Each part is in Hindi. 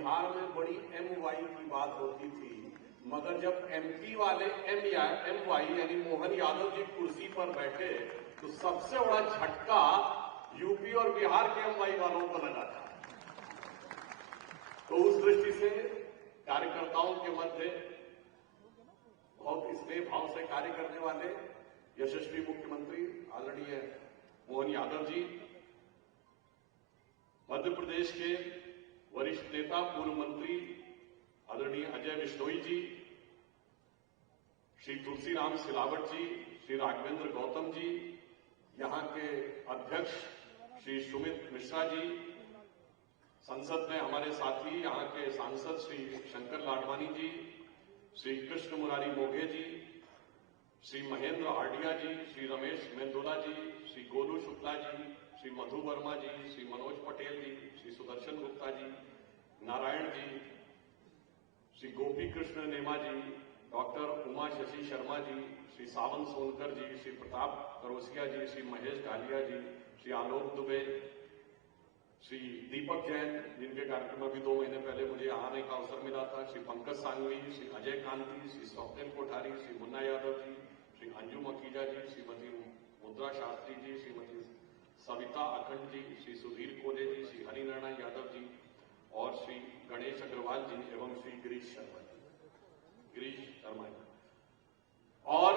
बिहार में बड़ी MY की बात होती थी, मगर जब MP वाले MY यानी मोहन यादव जी कुर्सी पर बैठे तो सबसे बड़ा झटका यूपी और बिहार के MY वालों को लगा था। तो उस दृष्टि से कार्यकर्ताओं के मध्य बहुत स्नेह भाव से कार्य करने वाले यशस्वी मुख्यमंत्री आदरणीय मोहन यादव जी, मध्य प्रदेश के वरिष्ठ नेता पूर्व मंत्री आदरणीय अजय बिश्नोई जी, श्री तुलसीराम सिलावट जी, श्री राघवेंद्र गौतम जी, यहां के अध्यक्ष श्री सुमित मिश्रा जी, संसद में हमारे साथी यहां के सांसद श्री शंकर लाडवानी जी, श्री कृष्ण मुरारी मोघे जी, श्री महेंद्र आडिया जी, श्री रमेश मेंदोला जी, श्री गोलू शुक्ला जी, श्री मधु वर्मा जी, श्री मनोज पटेल जी, श्री सुदर्शन गुप्ता जी, नारायण जी, श्री गोपी कृष्ण नेमा जी, डॉक्टर उमा शशि शर्मा जी, श्री सावन सोनकर जी, श्री प्रताप करोसिया जी, श्री महेश डालिया जी, श्री आलोक दुबे, श्री दीपक जैन, जिनके कार्यक्रम में भी 2 महीने पहले मुझे आने का अवसर मिला था, श्री पंकज सांघवी, श्री अजय कांति, श्री स्वप्निल कोठारी, श्री मुन्ना यादव जी, श्री अंजू मकीजा जी, श्रीमती मुद्रा शास्त्री जी, श्रीमती सविता अखंड जी, श्री सुधीर कोले जी, श्री हरिनारायण यादव जी और श्री गणेश अग्रवाल जी एवं श्री गिरीश शर्मा जी और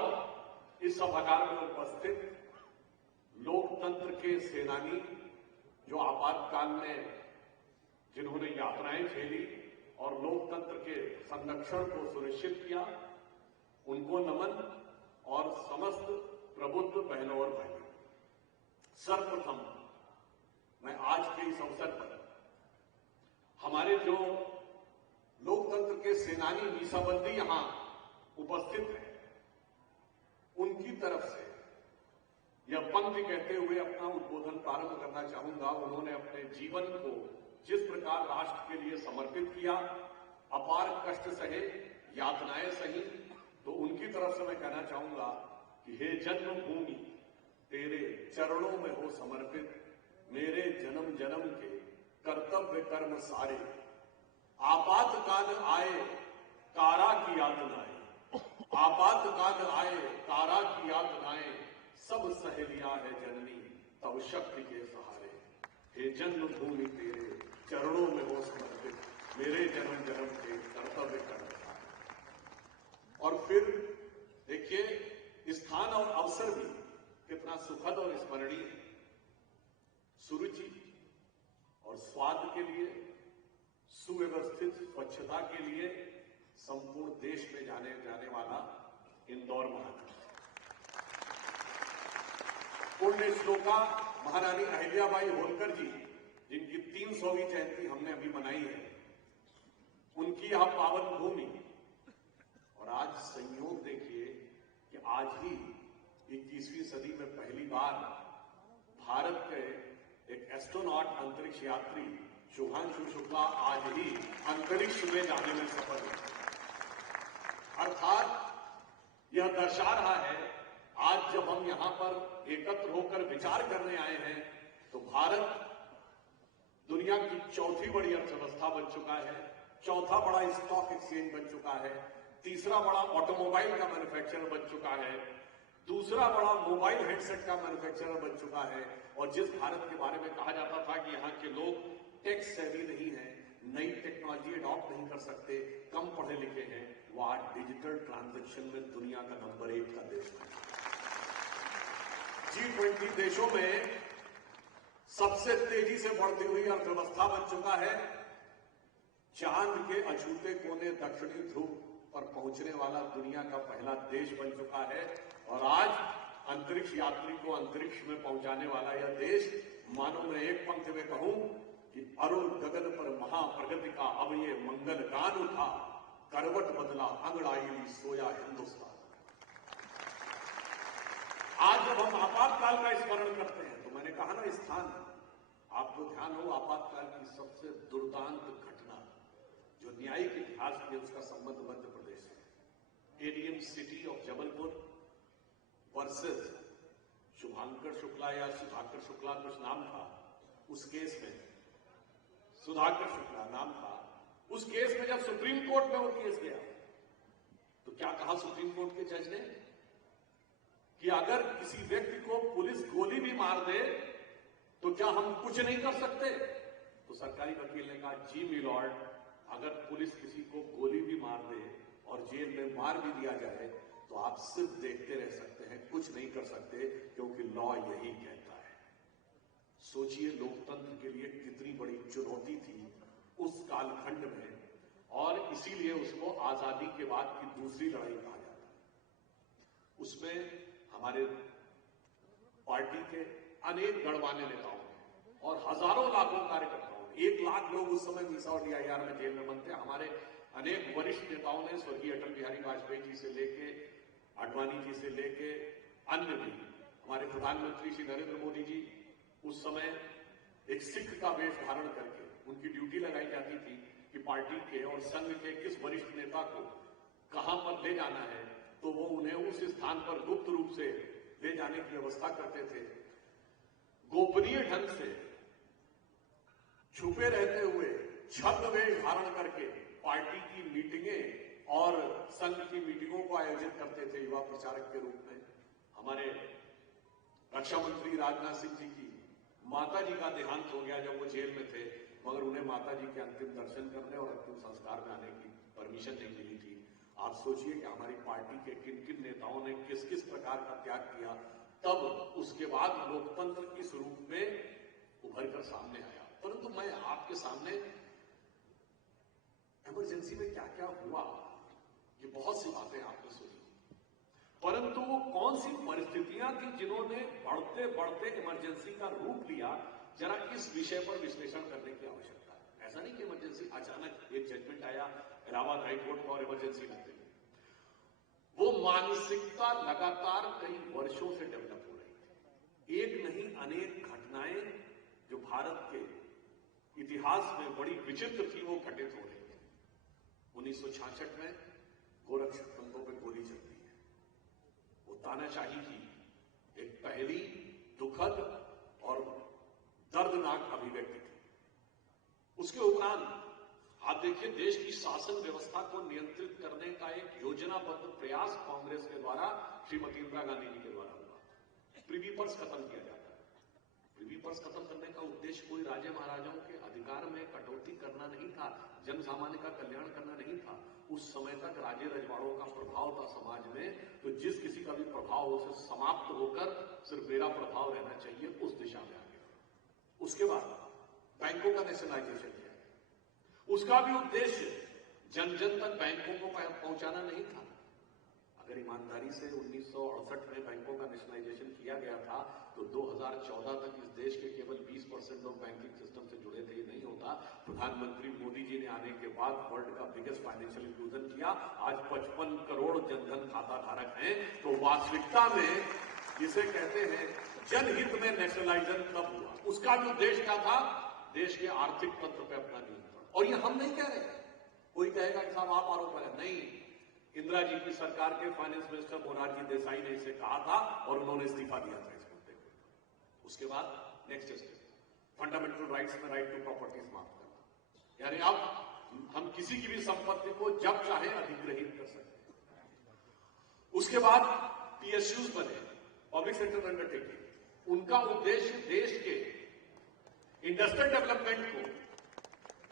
इस सभागार में उपस्थित लोकतंत्र के सेनानी जो आपातकाल में जिन्होंने यातनाएं झेली और लोकतंत्र के संरक्षण को सुनिश्चित किया, उनको नमन और समस्त प्रबुद्ध बहनों और भाइयों, सर्वप्रथम मैं आज के इस अवसर पर हमारे जो लोकतंत्र के सेनानी मीसाबंदी यहां उपस्थित हैं, उनकी तरफ से यह पंक्ति कहते हुए अपना उद्बोधन प्रारंभ करना चाहूंगा। उन्होंने अपने जीवन को जिस प्रकार राष्ट्र के लिए समर्पित किया, अपार कष्ट सहे, यातनाएं सही, तो उनकी तरफ से मैं कहना चाहूंगा कि हे जन्मभूमि तेरे चरणों में हो समर्पित, मेरे जन्म जन्म के कर्तव्य कर्म सारे, आपातकाल आए कारा की यातनाएं, आपातकाल आए कारा की यातनाएं, सब सहेलियां है जननी तब शक्ति के सहारे, हे जन्मभूमि तेरे चरणों में हो समर्पित, मेरे जन्म जन्म के कर्तव्य कर्म सारे। और फिर देखिए स्थान और अवसर भी कितना सुखद और स्मरणीय है। सुरुचि और स्वाद के लिए, सुव्यवस्थित स्वच्छता के लिए संपूर्ण देश में जाने वाला इंदौर महानगर, पुण्य श्लोका महारानी अहिल्याबाई होलकर जी, जिनकी 300वीं जयंती हमने अभी मनाई है, उनकी यह पावन भूमि। और आज संयोग देखिए कि आज ही 21वीं सदी में पहली बार भारत के एक एस्ट्रोनॉट अंतरिक्ष यात्री शुभांशु शुक्ला आज ही अंतरिक्ष में जाने में सफल हुए। अर्थात यह दर्शा रहा है, आज जब हम यहां पर एकत्र होकर विचार करने आए हैं, तो भारत दुनिया की चौथी बड़ी अर्थव्यवस्था बन चुका है, चौथा बड़ा स्टॉक एक्सचेंज बन चुका है, तीसरा बड़ा ऑटोमोबाइल का मैन्युफैक्चरर बन चुका है, दूसरा बड़ा मोबाइल हेडसेट का मैन्युफैक्चरर बन चुका है। और जिस भारत के बारे में कहा जाता था कि यहाँ के लोग टेक सेवी नहीं है, नई टेक्नोलॉजी अडॉप्ट नहीं कर सकते, कम पढ़े लिखे हैं, वो आज डिजिटल ट्रांजैक्शन में दुनिया का नंबर 1 का देश है। G20 देशों में सबसे तेजी से बढ़ती हुई अर्थव्यवस्था बन चुका है, चांद के अछूते कोने दक्षिणी ध्रुव पर पहुंचने वाला दुनिया का पहला देश बन चुका है। और आज अंतरिक्ष यात्री को अंतरिक्ष में पहुंचाने वाला यह देश, मानो मैं एक पंक्ति में कहूं कि अरुण गगन पर महाप्रगति का अब ये मंगल गान उठा, करवट बदला अंगड़ाई सोया हिंदुस्तान। आज जब हम आपातकाल का स्मरण करते हैं, तो मैंने कहा ना, स्थान आपको ध्यान हो, आपातकाल की सबसे दुर्दांत घटना जो न्यायिक इतिहास में उसका संबंध मध्य प्रदेश है। ADM city of Jabalpur versus Shubhankar Shukla या सुधाकर शुक्ला कुछ नाम था, उस केस में सुधाकर शुक्ला नाम था, उस केस में जब सुप्रीम कोर्ट में वो केस गया तो क्या कहा सुप्रीम कोर्ट के जज ने कि अगर किसी व्यक्ति को पुलिस गोली भी मार दे तो क्या हम कुछ नहीं कर सकते? तो सरकारी वकील ने कहा, जी मिलॉर्ड, अगर पुलिस किसी को गोली भी मार दे और जेल में मार भी दिया जाए तो आप सिर्फ देखते रह सकते हैं, कुछ नहीं कर सकते, क्योंकि लॉ यही कहता है। सोचिए लोकतंत्र के लिए कितनी बड़ी चुनौती थी उस कालखंड में, और इसीलिए उसको आजादी के बाद की दूसरी लड़ाई कहा जाता है। उसमें हमारे पार्टी के अनेक गणमान्य नेताओं ने और हजारों लाखों कार्यकर्ताओं ने, 1 लाख लोग उस समय मीसा और DIR में जेल में बंद थे। हमारे अनेक वरिष्ठ नेताओं ने, स्वर्गीय अटल बिहारी वाजपेयी जी से लेके आडवाणी जी से लेके अन्य भी, हमारे प्रधानमंत्री श्री नरेंद्र मोदी जी उस समय एक सिख का वेश धारण करके उनकी ड्यूटी लगाई जाती थी कि पार्टी के और संघ के किस वरिष्ठ नेता को कहां पर ले जाना है, तो वो उन्हें उस स्थान पर गुप्त रूप से ले जाने की व्यवस्था करते थे। गोपनीय ढंग से छुपे रहते हुए छद्म वेश धारण करके पार्टी की मीटिंगें और संघ की मीटिंगों को आयोजित करते थे युवा प्रचारक के रूप में। हमारे रक्षा मंत्री राजनाथ सिंह जी की माता जी का देहांत हो गया जब वो जेल में थे, मगर उन्हें माता जी के अंतिम दर्शन करने और अंतिम संस्कार में आने की परमिशन नहीं मिली थी। आप सोचिए कि हमारी पार्टी के किन किन नेताओं ने किस किस प्रकार का त्याग किया, तब उसके बाद लोकतंत्र इस रूप में उभर कर सामने आया। परंतु मैं आपके सामने इमरजेंसी में क्या क्या हुआ, ये बहुत सी बातें आपने सुनी, परंतु वो कौन सी परिस्थितियां थी जिन्होंने बढ़ते बढ़ते इमरजेंसी का रूप लिया, जरा इस विषय पर विश्लेषण करने की आवश्यकता है। ऐसा नहीं कि इमरजेंसी अचानक एक जजमेंट आया, इलाहाबाद हाईकोर्ट और इमरजेंसी लग गई। वो मानसिकता लगातार कई वर्षों से डेवलप हो रही थी। एक नहीं अनेक घटनाएं जो भारत के इतिहास में बड़ी विचित्र थी वो घटित हो रही थी। 1966 में गोरक्षकों पे गोली चलती है, वो तानाशाही की एक पहली दुखद और दर्दनाक अभिव्यक्ति थी। उसके उपरांत आप देखिए देश की शासन व्यवस्था को नियंत्रित करने का एक योजनाबद्ध प्रयास कांग्रेस के द्वारा श्रीमती इंदिरा गांधी जी के द्वारा हुआ। प्रिवी पर्स खत्म किया जाता है। प्रिवी पर्स खत्म करने का उद्देश्य कोई राजे महाराजाओं के अधिकार में कटौती करना नहीं था, जन सामान्य का कल्याण करना नहीं था। उस समय तक राजे रजवाड़ों का प्रभाव था समाज में, तो जिस किसी का भी प्रभाव उसे समाप्त होकर सिर्फ मेरा प्रभाव रहना चाहिए, उस दिशा में आ गया। उसके बाद बैंकों का नेशनलाइजेशन किया, उसका भी उद्देश्य जन जन तक बैंकों को पहुंचाना नहीं था। अगर ईमानदारी से 1968 में बैंकों का नेशनलाइजेशन किया गया था तो 2014 तक इस देश के केवल 20% लोग बैंकिंग सिस्टम से जुड़े थे। ये नहीं होता। प्रधानमंत्री मोदी जी ने आने के बाद वर्ल्ड का बिगेस्ट फाइनेंशियल इंक्लूजन किया। आज 55 करोड़ जनधन खाता धारक हैं। तो वास्तविकता में जिसे कहते हैं जनहित में नेशनलाइजेशन कब हुआ, उसका भी उद्देश्य क्या था? देश के आर्थिक तंत्र पर अपना नियंत्रण। और ये हम नहीं कह रहे, कोई कहेगा कि साहब आप आरोप लगाए, नहीं, इंदिरा जी की सरकार के फाइनेंस मिनिस्टर मोरारजी देसाई ने इसे कहा था और उन्होंने इस्तीफा दिया था इस मुद्दे को। उसके बाद नेक्स्ट स्टेप, फंडामेंटल राइट्स में राइट टू प्रॉपर्टी समाप्त करना, यानी अब हम किसी की भी संपत्ति को जब चाहे अधिग्रहित कर सकते हैं। उसके बाद PSUs बने, पब्लिक सेक्टर अंडरटेकिंग। उनका उद्देश्य देश के इंडस्ट्रियल डेवलपमेंट को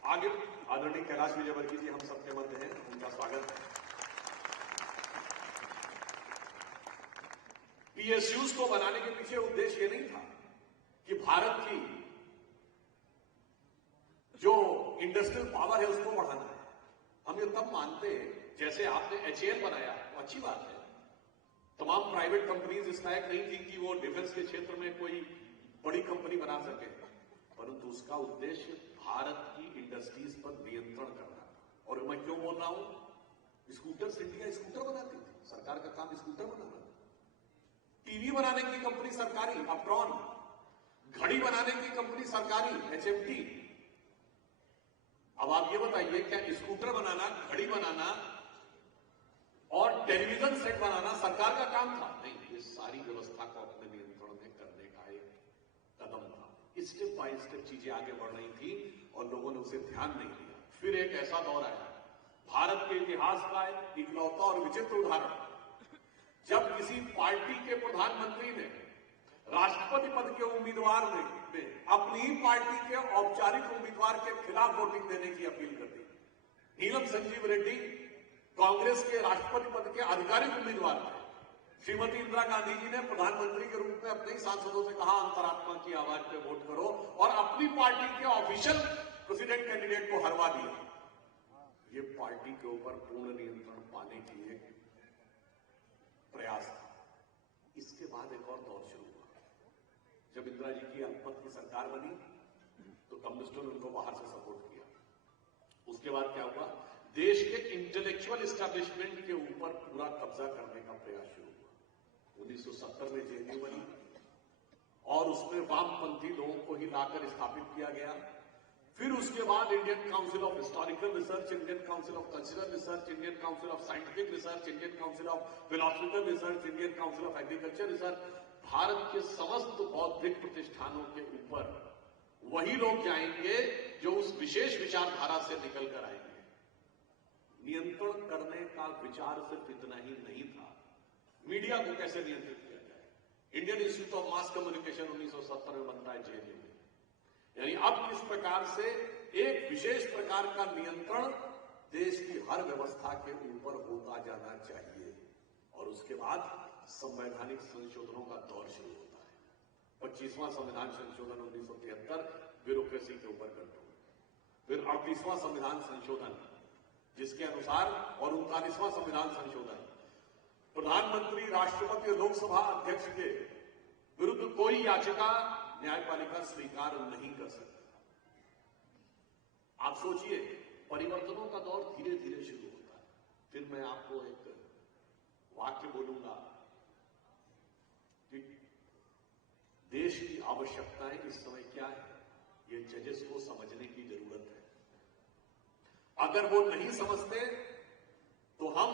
आगे, आदरणीय कैलाश विजयवर्गीय जी हम सबके मध्य हैं, उनका स्वागत है। PSUs को बनाने के पीछे उद्देश्य ये नहीं था कि भारत की जो इंडस्ट्रियल पावर है उसको बढ़ाना है। हम ये तब मानते हैं, जैसे आपने HAL बनाया, वो अच्छी बात है। तमाम प्राइवेट कंपनीज इस लायक नहीं थी कि वो डिफेंस के क्षेत्र में कोई बड़ी कंपनी बना सके, परंतु उसका उद्देश्य भारत की इंडस्ट्रीज पर नियंत्रण करना। और मैं क्यों बोल रहा हूं? स्कूटर्स, इंडिया स्कूटर बनाती थी, सरकार का काम स्कूटर बनाना। टीवी बनाने की कंपनी सरकारी, अपट्रॉन। घड़ी बनाने की कंपनी सरकारी, HMT। अब आप ये बताइए, क्या स्कूटर बनाना, घड़ी बनाना और टेलीविजन सेट बनाना सरकार का काम था? नहीं, ये सारी व्यवस्था को अपने नियंत्रण में करने का एक कदम था। स्टेप बाय स्टेप चीजें आगे बढ़ रही थी और लोगों ने उसे ध्यान नहीं दिया। फिर एक ऐसा दौर आया, भारत के इतिहास का एक इकलौता और विचित्र उदाहरण, जब किसी पार्टी के प्रधानमंत्री ने राष्ट्रपति पद के उम्मीदवार ने अपनी ही पार्टी के औपचारिक उम्मीदवार के खिलाफ वोटिंग देने की अपील कर दी। नीलम संजीव रेड्डी कांग्रेस के राष्ट्रपति पद के आधिकारिक उम्मीदवार थे। श्रीमती इंदिरा गांधी जी ने प्रधानमंत्री के रूप में अपने ही सांसदों से कहा, अंतरात्मा की आवाज पे वोट करो, और अपनी पार्टी के ऑफिशियल प्रेसिडेंट कैंडिडेट को हरवा दिया। ये पार्टी के ऊपर पूर्ण नियंत्रण पाने की एक प्रयास था। इसके बाद एक और दौर शुरू हुआ। जब इंदिरा जी की अल्पमत की सरकार बनी तो कम्युनिस्टों ने उनको बाहर से सपोर्ट किया। उसके बाद क्या हुआ, देश के इंटेलेक्चुअल एस्टैब्लिशमेंट के ऊपर पूरा कब्जा करने का प्रयास शुरू हुआ। 1970 में जेएनयू बनी और उसमें वामपंथी लोगों को ही लाकर स्थापित किया गया। फिर उसके बाद Indian council of historical research, Indian council of cultural research, Indian council of scientific research, Indian council of philosophical research, Indian council of agriculture research, Bharat के समस्त बौद्धिक प्रतिष्ठानों के ऊपर वही लोग जाएंगे जो उस विशेष विचारधारा से निकल कर आएंगे। नियंत्रण करने का विचार सिर्फ इतना ही नहीं था, मीडिया को कैसे नियंत्रित किया जाए। Indian institute of mass communication 1970 में बनता है जेएनयू में। यानी अब किस प्रकार से एक विशेष प्रकार का नियंत्रण देश की हर व्यवस्था के ऊपर होता जाना चाहिए। और उसके बाद संवैधानिक संशोधनों का दौर शुरू होता है। 25वां संविधान संशोधन 1973 ब्यूरोक्रेसी के ऊपर कंट्रोल, फिर 38वां संविधान संशोधन जिसके अनुसार, और 39वां संविधान संशोधन, प्रधानमंत्री, राष्ट्रपति और लोकसभा अध्यक्ष के विरुद्ध कोई याचिका न्यायपालिका स्वीकार नहीं कर सकती। आप सोचिए, परिवर्तनों का दौर धीरे धीरे शुरू होता है। फिर मैं आपको एक वाक्य बोलूंगा कि देश की आवश्यकताएं इस समय क्या है, ये जजेस को समझने की जरूरत है। अगर वो नहीं समझते तो हम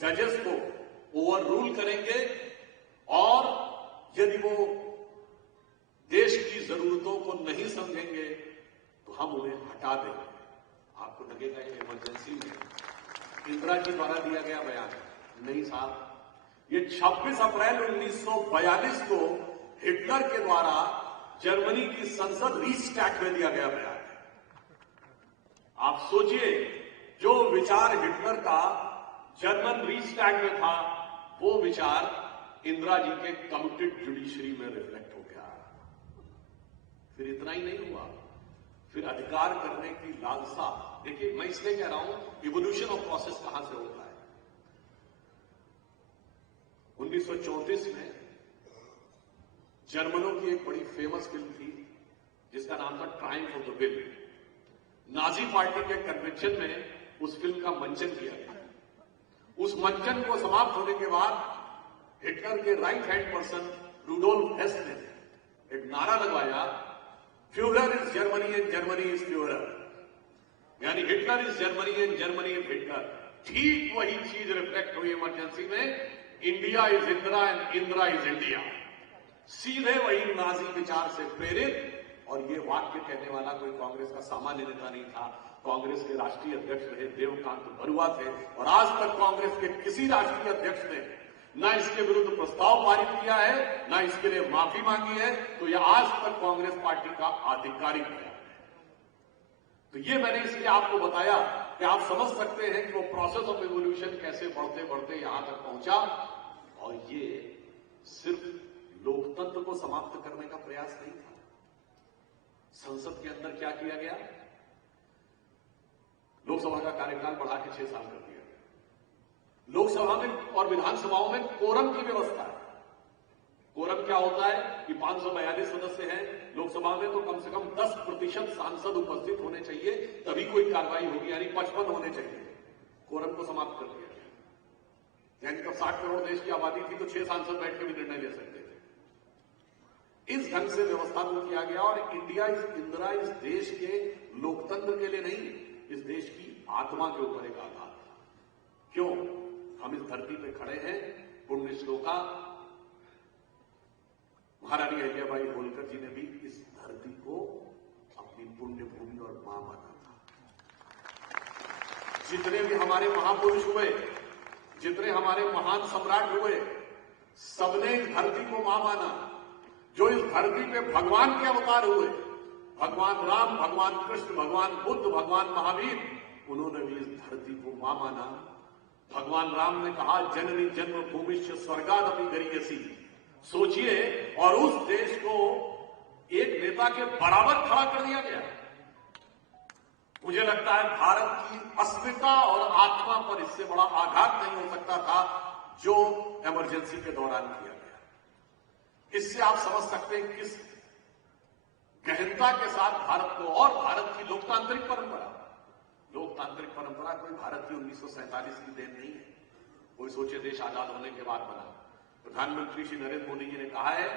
जजेस को ओवर रूल करेंगे, और यदि वो देश की जरूरतों को नहीं समझेंगे तो हम उन्हें हटा देंगे। आपको लगेगा कि इमरजेंसी में इंदिरा जी द्वारा दिया गया बयान, नहीं साहब, ये 26 अप्रैल 1942 को हिटलर के द्वारा जर्मनी की संसद रीस्टैग में दिया गया बयान है। आप सोचिए, जो विचार हिटलर का जर्मन रीस्टैग में था, वो विचार इंदिरा जी के कमिटेड जुडिशरी में रिफ्लेक्ट हो गया। फिर इतना ही नहीं हुआ, फिर अधिकार करने की लालसा। देखिए, मैं इसलिए कह रहा हूं इवोल्यूशन ऑफ प्रोसेस कहां से होता है। 1934 में जर्मनों की एक बड़ी फेमस फिल्म थी जिसका नाम था Triumph of the will. Nazi party के कन्वेंशन में उस फिल्म का मंचन किया गया। उस मंचन को समाप्त होने के बाद हिटलर के right hand person Rudolf Hess ने एक नारा लगवाया, Fuhrer is Germany and Germany is Fuhrer, यानी Hitler is Germany and Germany is Hitler. ठीक वही चीज रिफ्लेक्ट हुई इमरजेंसी में, India is Indira and Indira is India. सीधे वही नाजी विचार से प्रेरित, और ये वाक्य कहने वाला कोई कांग्रेस का सामान्य नेता नहीं था। कांग्रेस के राष्ट्रीय अध्यक्ष रहे देवकांत बरुआ थे, और आज तक कांग्रेस के किसी राष्ट्रीय अध्यक्ष ने ना इसके विरुद्ध प्रस्ताव पारित किया है, ना इसके लिए माफी मांगी है। तो यह आज तक कांग्रेस पार्टी का आधिकारिक बयान है। तो ये मैंने इसलिए आपको बताया कि आप समझ सकते हैं कि वो प्रोसेस ऑफ इवोल्यूशन कैसे बढ़ते बढ़ते यहां तक पहुंचा। और ये सिर्फ लोकतंत्र को समाप्त करने का प्रयास नहीं था। संसद के अंदर क्या किया गया, लोकसभा का कार्यकाल बढ़ा के 6 साल कर दिया। लोकसभा में और विधानसभाओं में कोरम की व्यवस्था है। कोरम क्या होता है कि 542 सदस्य हैं लोकसभा में, तो कम से कम 10% सांसद उपस्थित होने चाहिए, तभी कोई कार्रवाई होगी, यानी 55 होने चाहिए। कोरम को समाप्त कर दिया, यानी तो 60 करोड़ देश की आबादी थी तो 6 सांसद बैठ के भी निर्णय ले सकते थे। इस ढंग से व्यवस्था को किया गया। और इंडिया इज इंदिरा इस देश के लोकतंत्र के लिए नहीं, इस देश की आत्मा के ऊपर एक आघात था। क्यों? हम इस धरती पे खड़े हैं। पुण्य श्लोका महारानी अहिल्याबाई होलकर जी ने भी इस धरती को अपनी पुण्य भूमि और मां माना था। जितने भी हमारे महापुरुष हुए, जितने हमारे महान सम्राट हुए, सबने इस धरती को मां माना। जो इस धरती पे भगवान के अवतार हुए, भगवान राम, भगवान कृष्ण, भगवान बुद्ध, भगवान महावीर, उन्होंने भी इस धरती को मां माना। भगवान राम ने कहा जननी जन्म भूमिष्य स्वर्गादपि गरीयसी। सोचिए, और उस देश को एक नेता के बराबर खड़ा कर दिया गया। मुझे लगता है भारत की अस्मिता और आत्मा पर इससे बड़ा आघात नहीं हो सकता था जो इमरजेंसी के दौरान किया गया। इससे आप समझ सकते हैं किस गहनता के साथ भारत को, और भारत की लोकतांत्रिक परंपरा कोई भारत की 1947 की देन नहीं है। कोई सोचे देश आजाद होने के बाद बना। प्रधानमंत्री श्री नरेंद्र मोदी जी ने कहा है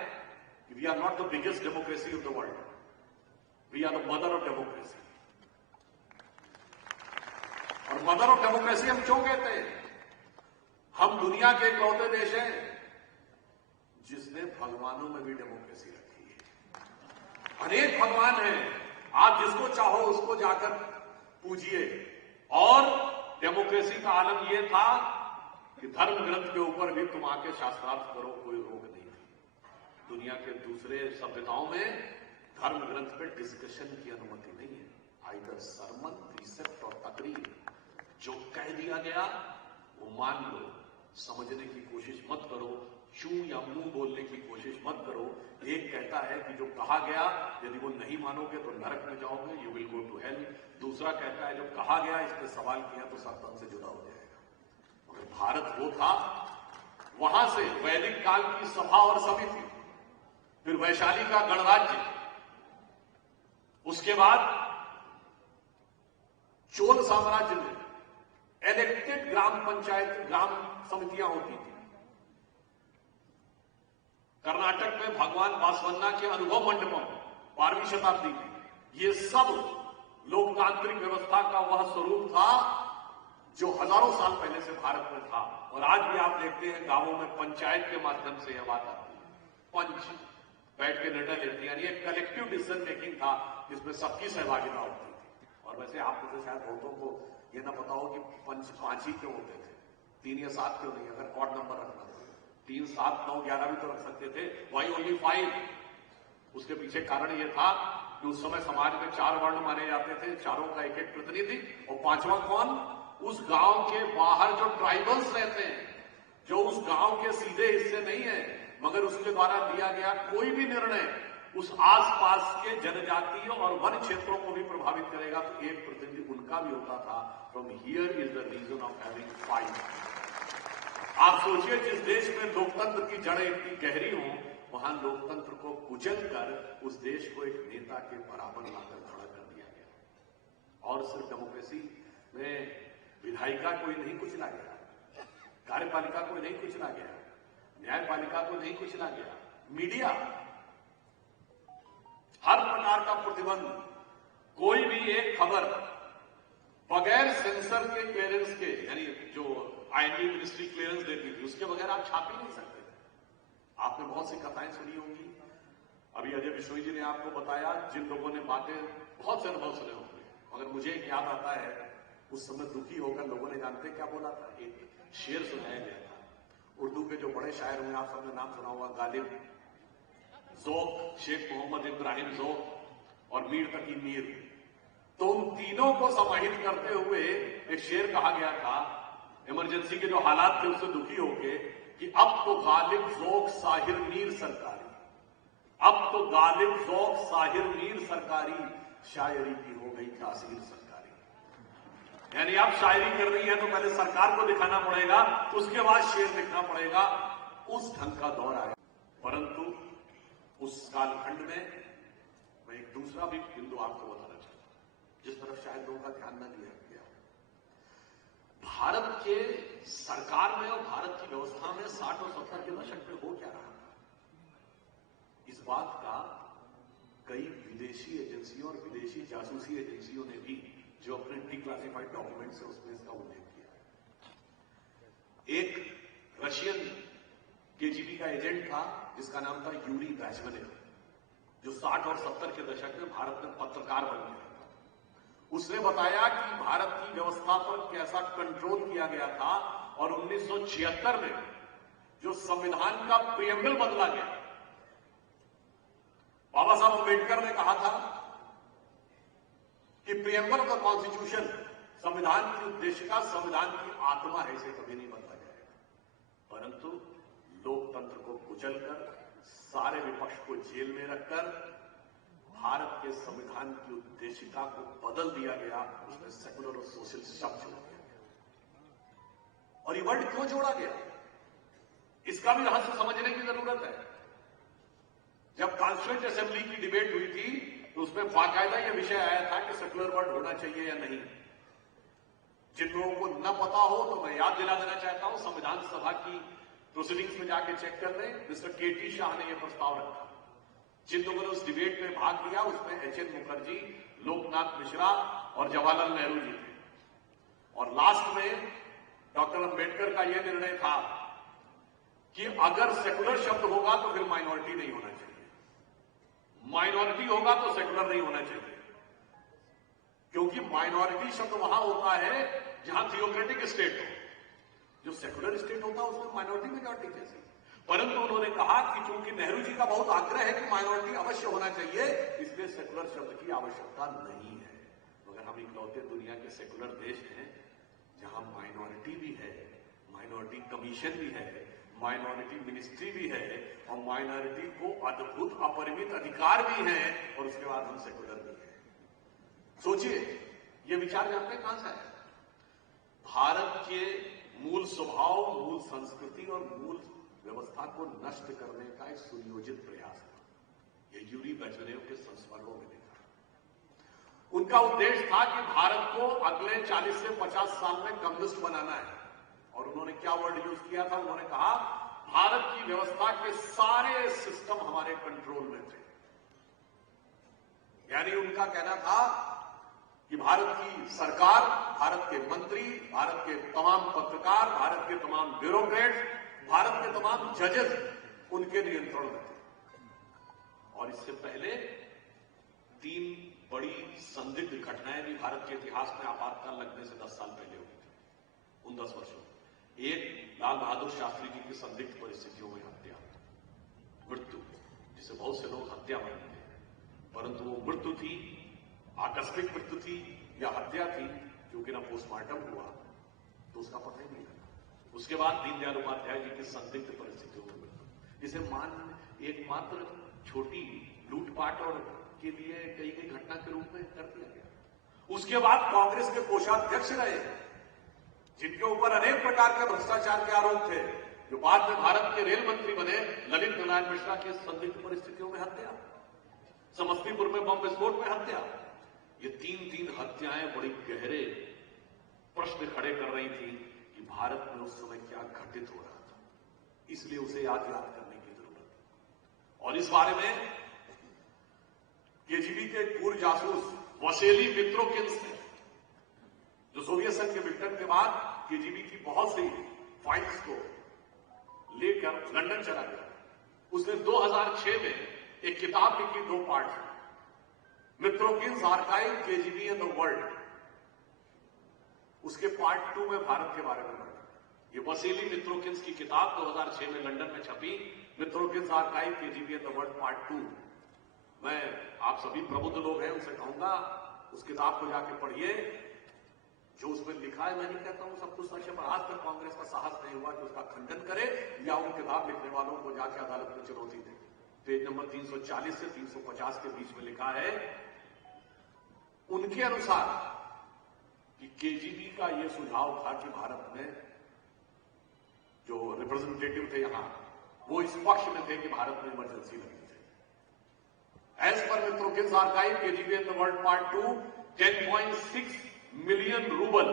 कि we are not the biggest democracy of the world, we are the mother of democracy. और मदर ऑफ डेमोक्रेसी हम क्यों कहते हैं? हम दुनिया के इकलौते देश हैं जिसने भगवानों में भी डेमोक्रेसी रखी है। अनेक भगवान हैं, आप जिसको चाहो उसको जाकर पूजिए। और डेमोक्रेसी का आलम यह था कि धर्म ग्रंथ के ऊपर भी तुम आके शास्त्रार्थ करो, कोई रोक नहीं थी। दुनिया के दूसरे सभ्यताओं में धर्म ग्रंथ पे डिस्कशन की अनुमति नहीं है। आइदर सरमन, प्रीसेप्ट और तकरीर, जो कह दिया गया वो मान लो, समझने की कोशिश मत करो, चू या मुंह बोलने की कोशिश मत करो। एक कहता है कि जो कहा गया यदि वो नहीं मानोगे तो नरक में जाओगे, you will go to hell. दूसरा कहता है जो कहा गया इस पे सवाल किया तो सब तन से जुदा हो जाएगा। मगर भारत वो था, वहां से वैदिक काल की सभा और समिति, फिर वैशाली का गणराज्य, उसके बाद चोल साम्राज्य में इलेक्टेड ग्राम पंचायत, ग्राम समितियां होती थी। कर्नाटक में भगवान बासवन्ना के अनुभव मंडपम 12वीं शताब्दी में, ये सब लोकतांत्रिक व्यवस्था का वह स्वरूप था जो हजारों साल पहले से भारत में था। और आज भी आप देखते हैं गांवों में पंचायत के माध्यम से यह बात आती है, पंच बैठ के निर्णय लेते हैं, यानी एक कलेक्टिव डिसीजन मेकिंग था जिसमें सबकी सहभागिता होती थी। और वैसे आपको तो शायद बहुतों को यह ना पता हो कि पंच 5 ही क्यों होते थे, 3 या 7 क्यों नहीं? अगर कॉर्ड नंबर रखना था 3, 7, 9, 11 भी तो रख सकते थे। Why only 5? उसके पीछे कारण यह था कि उस समय समाज में 4 वर्ण माने जाते थे, चारों का एक एक प्रतिनिधि, और 5वां कौन? उस गांव के बाहर जो ट्राइबल्स रहते हैं, जो उस गांव के सीधे हिस्से नहीं है, मगर उसके द्वारा लिया गया कोई भी निर्णय उस आसपास के जनजातीय और वन क्षेत्रों को भी प्रभावित करेगा, तो एक प्रतिनिधि उनका भी होता था। From here is the reason of having 5। आप सोचिए, जिस देश में लोकतंत्र की जड़ें इतनी गहरी हों, वहां लोकतंत्र को कुचल कर उस देश को एक नेता के बराबर लाकर खड़ा कर दिया गया। और सिर्फ डेमोक्रेसी में विधायिका कोई नहीं कुचला गया, कार्यपालिका को नहीं कुचला गया, न्यायपालिका को नहीं कुचला गया, मीडिया, हर प्रकार का प्रतिबंध, कोई भी एक खबर बगैर सेंसर के क्लियरेंस के, यानी जो आईएनबी मिनिस्ट्री क्लियरेंस देती थी, उसके बगैर आप छाप ही नहीं सकते थे। आपने बहुत सी कथाएं सुनी होंगी, अभी अजय बिश्नोई जी ने आपको बताया, जिन लोगों ने बातें, बहुत से अनुभव सुने होंगे, मगर मुझे एक याद आता है, उस समय दुखी होकर लोगों ने जानते क्या बोला था? एक शेर सुनाया गया था। उर्दू के जो बड़े शायर हुए, आप सबने नाम सुना होगा, गालिब, ज़ौक़, शेख मोहम्मद इब्राहिम ज़ौक़ और मीर तकी मीर। तो उन तीनों को समाहित करते हुए एक शेर कहा गया था, इमरजेंसी के जो हालात थे उससे दुखी होके, कि अब तो गालिब ज़ौक़ साहिर मीर सरकारी, अब तो गालिब ज़ौक़ साहिर मीर सरकारी, शायरी की हो गई तासीर सरकारी। यानी अब शायरी कर रही है तो पहले सरकार को दिखाना पड़ेगा, उसके बाद शेर लिखना पड़ेगा। उस ढंग का दौर आया। परंतु उस कालखंड में मैं एक दूसरा भी बिंदु आपको बताना चाहता हूं, जिस तरफ शायद लोगों का ध्यान न दिया गया। भारत के सरकार में और भारत की व्यवस्था में 60 और 70 के दशक में हो क्या रहा था, इस बात का कई विदेशी एजेंसियों और विदेशी जासूसी एजेंसियों ने भी, जो अपने डिक्लासिफाइड डॉक्यूमेंट्स है उसमें इसका उल्लेख किया। एक रशियन केजीबी का एजेंट था जिसका नाम था यूरी बैजमनेव, जो 60 और 70 के दशक में भारत में पत्रकार बन गया था। उसने बताया कि भारत की व्यवस्था पर कैसा कंट्रोल किया गया था और 1976 में जो संविधान का प्रियम्बल बदला गया, बाबा साहब अम्बेडकर ने कहा था कि प्रियम्बल ऑफ द कॉन्स्टिट्यूशन संविधान की उद्देशिका, संविधान की आत्मा है, इसे कभी नहीं बदला जाएगा। परंतु लोकतंत्र को कुचलकर, सारे विपक्ष को जेल में रखकर भारत के संविधान की उद्देशिका को बदल दिया गया। उसमें सेकुलर और सोशल शब्द जोड़ा गया। और ये वर्ड क्यों जोड़ा गया, इसका भी रहस्य समझने की जरूरत है। जब कॉन्स्टिट्यूएंट असेंबली की डिबेट हुई थी तो उसमें बाकायदा यह विषय आया था कि सेकुलर वर्ड होना चाहिए या नहीं। जिन लोगों को न पता हो तो मैं याद दिला देना चाहता हूं, संविधान सभा की प्रोसीडिंग्स में जाके चेक कर लें। मिस्टर केटी शाह ने यह प्रस्ताव रखा। जिन लोगों ने उस डिबेट में भाग लिया उसमें एच.एन. मुखर्जी, लोकनाथ मिश्रा और जवाहरलाल नेहरू जी थे। और लास्ट में डॉक्टर अंबेडकर का यह निर्णय था कि अगर सेकुलर शब्द होगा तो फिर माइनॉरिटी नहीं होना चाहिए, माइनॉरिटी होगा तो सेकुलर नहीं होना चाहिए। क्योंकि माइनॉरिटी शब्द वहां होता है जहां थियोक्रेटिक स्टेट हो, जो सेकुलर स्टेट होता है उसमें माइनॉरिटी मेजॉरिटी कैसे। परंतु उन्होंने कहा कि चूंकि नेहरू जी का बहुत आग्रह है कि माइनॉरिटी अवश्य होना चाहिए, इसलिए सेकुलर शब्द की आवश्यकता नहीं है। मगर हम इकलौते दुनिया के सेकुलर देश हैं जहां माइनॉरिटी भी है, माइनॉरिटी कमीशन भी है, माइनॉरिटी मिनिस्ट्री भी है और माइनॉरिटी को अद्भुत अपरिमित अधिकार भी है, और उसके बाद हम सेकुलर भी है। सोचिए, ये विचार जानते हैं कहां से आया? भारत के मूल स्वभाव, मूल संस्कृति और मूल व्यवस्था को नष्ट करने का एक सुनियोजित प्रयास था। यह यूरी बेजनेव के संस्मरणों में लिखा। उनका उद्देश्य था कि भारत को अगले 40 से 50 साल में कम्युनिस्ट बनाना है। और उन्होंने क्या वर्ड यूज किया था? उन्होंने कहा भारत की व्यवस्था के सारे सिस्टम हमारे कंट्रोल में थे। यानी उनका कहना था कि भारत की सरकार, भारत के मंत्री, भारत के तमाम पत्रकार, भारत के तमाम ब्यूरोक्रेट्स, भारत के तमाम जजेस उनके नियंत्रण में थे। और इससे पहले 3 बड़ी संदिग्ध घटनाएं भी भारत के इतिहास में आपातकाल लगने से 10 साल पहले हुई थी, उन 10 वर्षों में। एक, लाल बहादुर शास्त्री जी की संदिग्ध परिस्थितियों में हत्या, मृत्यु, जिसे बहुत से लोग हत्या मानते हैं, परंतु वो मृत्यु थी, आकस्मिक मृत्यु थी या हत्या थी, क्योंकि ना पोस्टमार्टम हुआ तो उसका पता ही नहीं लगा। उसके बाद दीनदयाल उपाध्याय जी की संदिग्ध परिस्थितियों में मृत्यु, जिसे एकमात्र छोटी लूटपाट और के लिए कई घटना के रूप में कर दिया गया। उसके बाद कांग्रेस के कोषाध्यक्ष रहे, जिनके ऊपर अनेक प्रकार के भ्रष्टाचार के आरोप थे, जो बाद में भारत के रेल मंत्री बने, ललित नारायण मिश्रा की संदिग्ध परिस्थितियों में हत्या, समस्तीपुर में बम विस्फोट में हत्या। ये 3 हत्याएं बड़ी गहरे प्रश्न खड़े कर रही थी कि भारत में उस समय क्या घटित हो रहा था। इसलिए उसे याद करने की जरूरत है। और इस बारे में केजीबी के पूर्व जासूस वसेली मित्रोकिन्स ने, जो सोवियत संघ के विघटन के बाद केजीबी की बहुत सी फाइल्स को लेकर लंदन चला गया, उसने 2006 में एक किताब लिखी 2 पार्ट में, Mitrokhin's archive, KGB and the world. उसके पार्ट 2 में भारत के बारे में पढ़ा। ये वसेली मित्रोकिन्स की किताब 2006 में लंदन में छपी, Mitrokhin's archive, KGB and the world part 2। मैं आप सभी प्रबुद्ध लोग हैं, उनसे कहूंगा उस किताब को जाके पढ़िए। जो उसमें लिखा है, मैं नहीं कहता हूं सब कुछ सच है, पर आज तक कांग्रेस का साहस नहीं हुआ कि उसका खंडन करे या उन किताब लिखने वालों को जाके अदालत में चुनौती दे। पेज नंबर 340 से 350 के बीच में लिखा है, उनके अनुसार कि केजीबी का यह सुझाव था कि भारत में जो रिप्रेजेंटेटिव थे यहां, वो इस पक्ष में थे कि भारत में इमरजेंसी लगनी चाहिए। As per Mitrokhin's archive, KGB and the world part 2, 10.6 million rouble,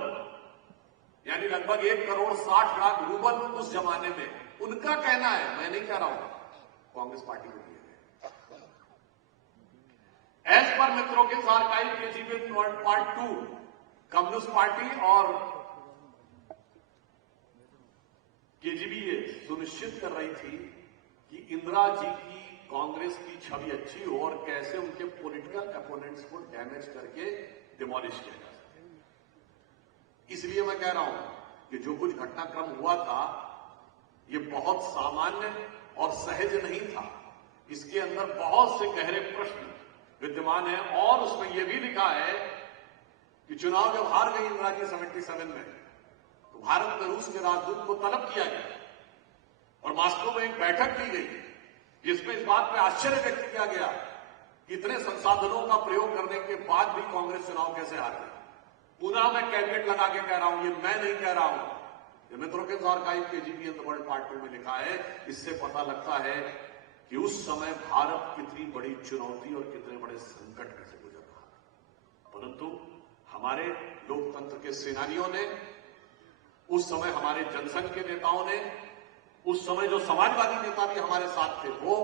यानी लगभग 1,60,00,000 रूबल उस जमाने में, उनका कहना है, मैं नहीं कह रहा हूं, कांग्रेस पार्टी को दिए गए। As per Mitrokhin's archive, KGB and the world part 2, communist party और केजीबी ये सुनिश्चित कर रही थी कि इंदिरा जी की कांग्रेस की छवि अच्छी हो और कैसे उनके पॉलिटिकल अपोनेंट्स को डैमेज करके डिमोलिश किया जा सके। इसलिए मैं कह रहा हूं कि जो कुछ घटनाक्रम हुआ था ये बहुत सामान्य और सहज नहीं था। इसके अंदर बहुत से गहरे प्रश्न विद्यमान है और उसमें यह भी लिखा है कि चुनाव जब हार गई इंदिरा जी 77 में तो भारत में रूस के राजदूत को तलब किया गया और मॉस्को में एक बैठक की गई जिसमें इस बात पर आश्चर्य व्यक्त किया गया कि इतने संसाधनों का प्रयोग करने के बाद भी कांग्रेस चुनाव कैसे हार गई। पुनः मैं कैबिनेट लगा के कह रहा हूं, ये मैं नहीं कह रहा हूं, ये मित्रों archive KGB in the world part 2 में लिखा है। इससे पता लगता है कि उस समय भारत कितनी बड़ी चुनौती और कितने बड़े संकट में से गुजर रहा था। परंतु हमारे लोकतंत्र के सेनानियों ने, उस समय हमारे जनसंघ के नेताओं ने, उस समय जो समाजवादी नेता भी हमारे साथ थे, वो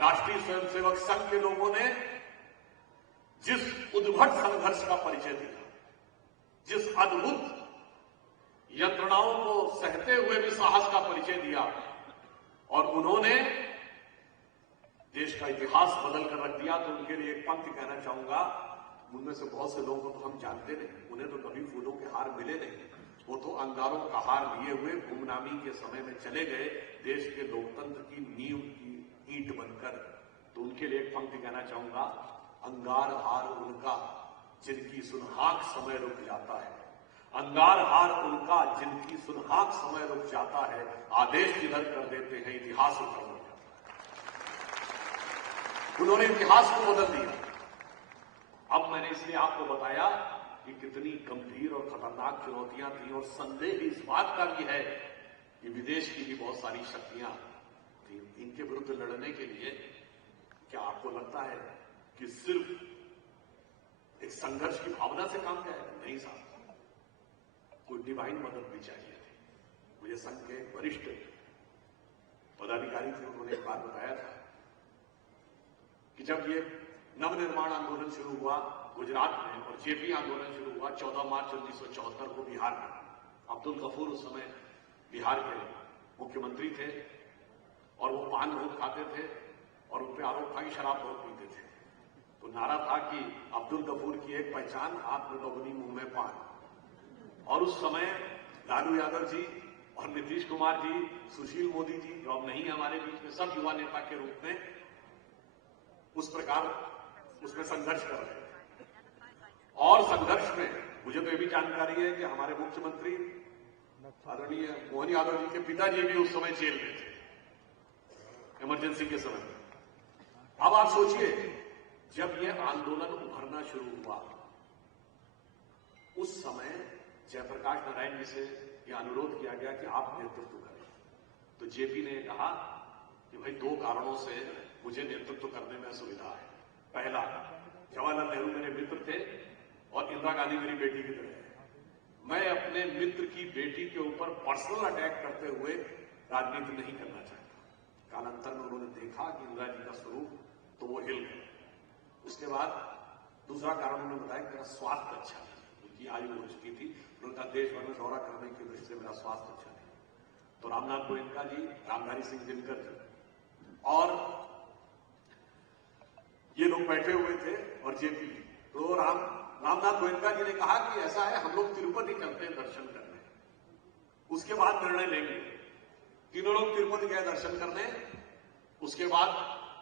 राष्ट्रीय स्वयंसेवक संघ के लोगों ने जिस उद्भट संघर्ष का परिचय दिया, जिस अद्भुत यंत्रणाओं को सहते हुए भी साहस का परिचय दिया और उन्होंने देश का इतिहास बदल कर रख दिया, तो उनके लिए एक पंक्ति कहना चाहूंगा। उनमें से बहुत से लोगों को तो हम जानते नहीं, उन्हें तो कभी फूलों के हार मिले नहीं, वो तो अंगारों का हार लिए हुए गुमनामी के समय में चले गए देश के लोकतंत्र की नींव की ईंट बनकर। तो उनके लिए एक पंक्ति कहना चाहूंगा, अंगार हार उनका जिनकी सुनहाक समय रुक जाता है, अंगार हार उनका जिनकी सुनहाक समय रुक जाता है, आदेश जिधर कर देते हैं इतिहास उधर हो जाता है। उन्होंने इतिहास को बदल दिया। अब मैंने इसलिए आपको बताया कि कितनी गंभीर और खतरनाक चुनौतियां थी और संदेह इस बात का भी है कि विदेश की भी बहुत सारी शक्तियां थी। इनके विरुद्ध लड़ने के लिए क्या आपको लगता है कि सिर्फ एक संघर्ष की भावना से काम किया है? नहीं साहब, कोई डिवाइन मदद भी चाहिए थी। मुझे संघ के वरिष्ठ पदाधिकारी थे, उन्होंने एक बात बताया था कि जब ये नवनिर्माण आंदोलन शुरू हुआ गुजरात में और जेपी आंदोलन शुरू हुआ 14 मार्च 1974 को बिहार में, अब्दुल गफूर उस समय बिहार के मुख्यमंत्री थे और वो पान बहुत खाते थे और उन पर आरोप था कि शराब बहुत पीते थे। तो नारा था कि अब्दुल गफूर की एक पहचान, हाथ में दोगुनी मुंह में पान। और उस समय लालू यादव जी और नीतीश कुमार जी, सुशील मोदी जी, जो अब नहीं है हमारे बीच में, सब युवा नेता के रूप में उस प्रकार उसमें संघर्ष कर रहे थे। और संघर्ष में मुझे तो यह भी जानकारी है कि हमारे मुख्यमंत्री आदरणीय मोहन यादव जी के पिताजी भी उस समय जेल में थे, इमरजेंसी के समय। अब आप सोचिए, जब यह आंदोलन उभरना शुरू हुआ उस समय जयप्रकाश नारायण जी से यह अनुरोध किया गया कि आप नेतृत्व करें। तो जेपी ने कहा कि भाई, दो कारणों से मुझे नेतृत्व करने में असुविधा है। पहला, जवाहरलाल नेहरू मेरे मित्र थे और इंदिरा गांधी मेरी बेटी की तरह है। मैं अपने मित्र की बेटी के ऊपर पर्सनल अटैक करते हुए राजनीति नहीं करना चाहता। कालांतर में उन्होंने देखा कि इंदिरा जी का स्वरूप, तो वो हिल गए। उसके बाद दूसरा कारण उन्होंने बताया कि मेरा स्वास्थ्य अच्छा नहीं, उनकी आयु हो चुकी थी, उनका देश भर में दौरा करने की दृष्टि से मेरा स्वास्थ्य अच्छा नहीं। तो रामनाथ गोयनका जी, रामधारी सिंह दिनकर जी और ये लोग बैठे हुए थे और जेपी। तो रामनाथ गोयनका जी ने कहा कि ऐसा है, हम लोग तिरुपति चलते हैं दर्शन करने, उसके बाद निर्णय लेंगे। तीनों लोग तिरुपति गए दर्शन करने। उसके बाद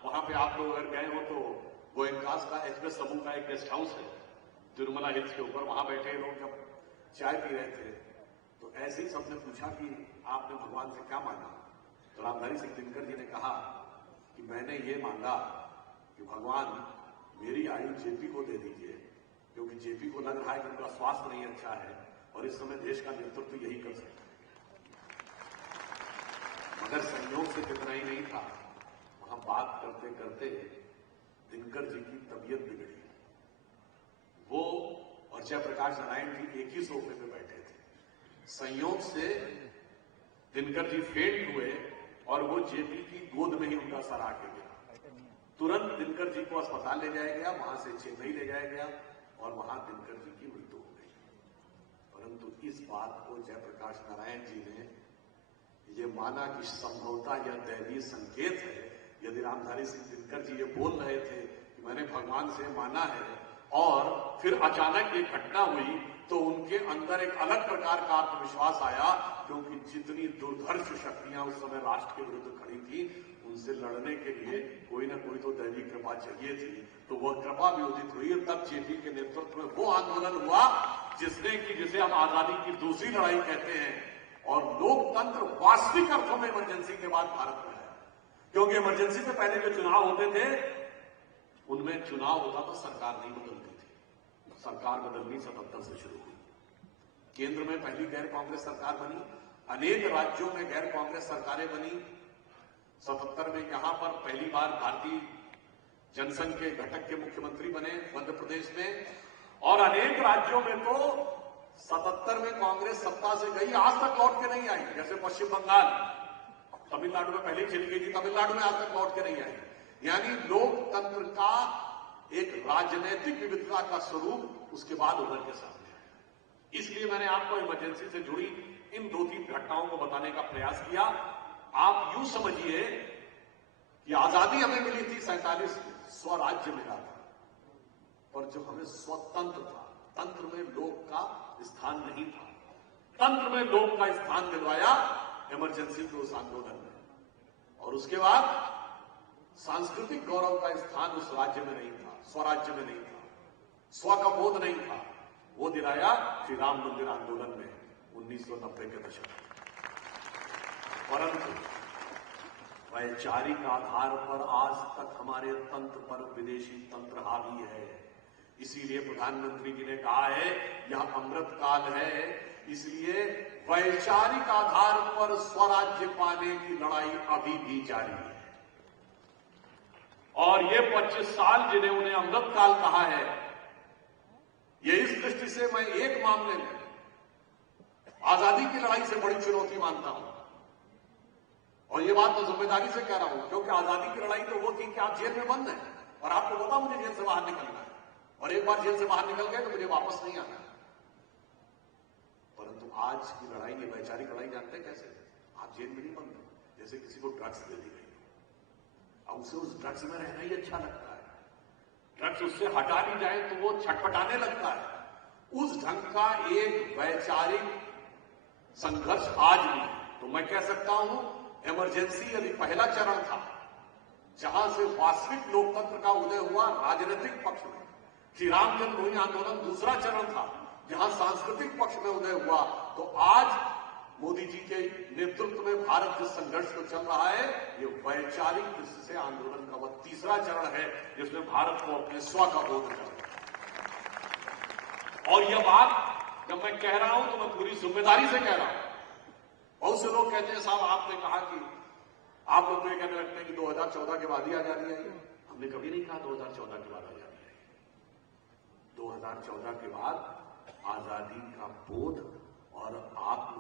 वहां पे आप लोग अगर गए हो तो गोयनकास का एक्सप्रेस समूह का एक गेस्ट हाउस है तिरुमला हिल्स के ऊपर, वहां बैठे लोग जब चाय पी रहे थे तो ऐसे ही सबने पूछा कि आपने भगवान से क्या मांगा। तो रामधारी सिंह दिनकर जी ने कहा कि मैंने ये मांगा कि भगवान मेरी आयु जेपी को दे दीजिए, क्योंकि जेपी को लग रहा है कि उनका स्वास्थ्य नहीं अच्छा है और इस समय देश का नेतृत्व यही कर सकता है। मगर संयोग से कितना ही नहीं था, वहां बात करते करते दिनकर जी की तबीयत बिगड़ी। वो और जयप्रकाश नारायण जी एक ही सोफे पे बैठे थे। संयोग से दिनकर जी फेंट हुए और वो जेपी की गोद में ही उनका सर आके गया। तुरंत दिनकर जी को अस्पताल ले जाया गया, वहां से चेन्नई ले जाया गया और वहां दिनकर जी की मृत्यु हो गई। परंतु इस बात को जयप्रकाश नारायण जी ने ये माना कि संभवतः यह दैवीय संकेत है। यदि रामधारी सिंह दिनकर जी ये बोल रहे थे कि मैंने भगवान से माना है और फिर अचानक एक घटना हुई तो उनके अंदर एक अलग प्रकार का आत्मविश्वास आया, क्योंकि जितनी दुर्धर्ष शक्तियां उस समय राष्ट्र के विरुद्ध खड़ी थी, उनसे लड़ने के लिए कोई ना कोई तो दैवी कृपा चाहिए थी। तो वह कृपा भी उदित हुई और तब जेपी के नेतृत्व में वो आंदोलन हुआ जिसे हम आजादी की दूसरी लड़ाई कहते हैं, और लोकतंत्र वास्तविक अर्थों में इमरजेंसी के बाद भारत में आया। क्योंकि इमरजेंसी से पहले जो चुनाव होते थे उनमें चुनाव होता तो सरकार नहीं बदलती थी। सरकार बदलनी 77 से शुरू हुई। केंद्र में पहली गैर कांग्रेस सरकार बनी, अनेक राज्यों में गैर कांग्रेस सरकारें बनी। 77 में यहां पर पहली बार भारतीय जनसंघ के घटक के मुख्यमंत्री बने मध्य प्रदेश में, और अनेक राज्यों में तो 77 में कांग्रेस सत्ता से गई, आज तक लौट के नहीं आई। जैसे पश्चिम बंगाल, तमिलनाडु में पहले चली गई थी, तमिलनाडु में आज तक लौट के नहीं आई। यानी लोकतंत्र का एक राजनीतिक विविधता का स्वरूप उसके बाद उभर के सामने आया। इसलिए मैंने आपको इमरजेंसी से जुड़ी इन 2-3 घटनाओं को बताने का प्रयास किया। आप यूं समझिए कि आजादी हमें मिली थी 47 में, स्वराज्य मिला था, पर जब हमें स्वतंत्र था, तंत्र में लोक का स्थान नहीं था। तंत्र में लोक का स्थान दिलवाया इमरजेंसी के उस आंदोलन में। और उसके बाद सांस्कृतिक गौरव का स्थान उस राज्य में नहीं था, स्वराज्य में नहीं था, स्व का बोध नहीं था। वो दिलाया श्री राम मंदिर आंदोलन में 1990 के दशक में। परंतु वैचारिक आधार पर आज तक हमारे तंत्र पर विदेशी तंत्र हावी है। इसीलिए प्रधानमंत्री जी ने कहा है यह अमृत काल है, इसलिए वैचारिक आधार पर स्वराज्य पाने की लड़ाई अभी भी जारी है। और ये 25 साल जिन्हें उन्हें अमृत काल कहा है, ये इस दृष्टि से मैं एक मामले में आजादी की लड़ाई से बड़ी चुनौती मानता हूं। और ये बात मैं जिम्मेदारी से कह रहा हूं, क्योंकि आजादी की लड़ाई तो वो थी कि आप जेल में बंद हैं और आपको पता मुझे जेल से बाहर निकलना है, और एक बार जेल से बाहर निकल गए तो मुझे वापस नहीं आना है। परंतु आज की लड़ाई, ये वैचारिक लड़ाई, जानते हैं कैसे? आप जेल में नहीं बंद हो, जैसे किसी को ड्रग्स दे दी गई, अब उसे उस ड्रग्स में रहना ही अच्छा लगता है। ड्रग्स उससे हटा ली जाए तो वो छटपटाने लगता है। उस ढंग का एक वैचारिक संघर्ष आज भी, तो मैं कह सकता हूं इमरजेंसी अभी पहला चरण था, जहां से वास्तविक लोकतंत्र का उदय हुआ राजनीतिक पक्ष में। श्री राम जन्मभूमि आंदोलन दूसरा चरण था, जहां सांस्कृतिक पक्ष में उदय हुआ। तो आज मोदी जी के नेतृत्व में भारत जिस संघर्ष को चल रहा है, ये वैचारिक दृष्टि से आंदोलन का वह तीसरा चरण है, जिसमें भारत को अपने स्व का बोध करना है। और यह बात जब मैं कह रहा हूं तो मैं पूरी जिम्मेदारी से कह रहा हूं। बहुत से लोग कहते हैं साहब आपने कहा कि आप लोग तो ये कहने लगते हैं कि 2014 के बाद ही आजादी आई। हमने कभी नहीं कहा 2014 के बाद आजादी आई। 2014 के बाद आजादी का बोध और आत्म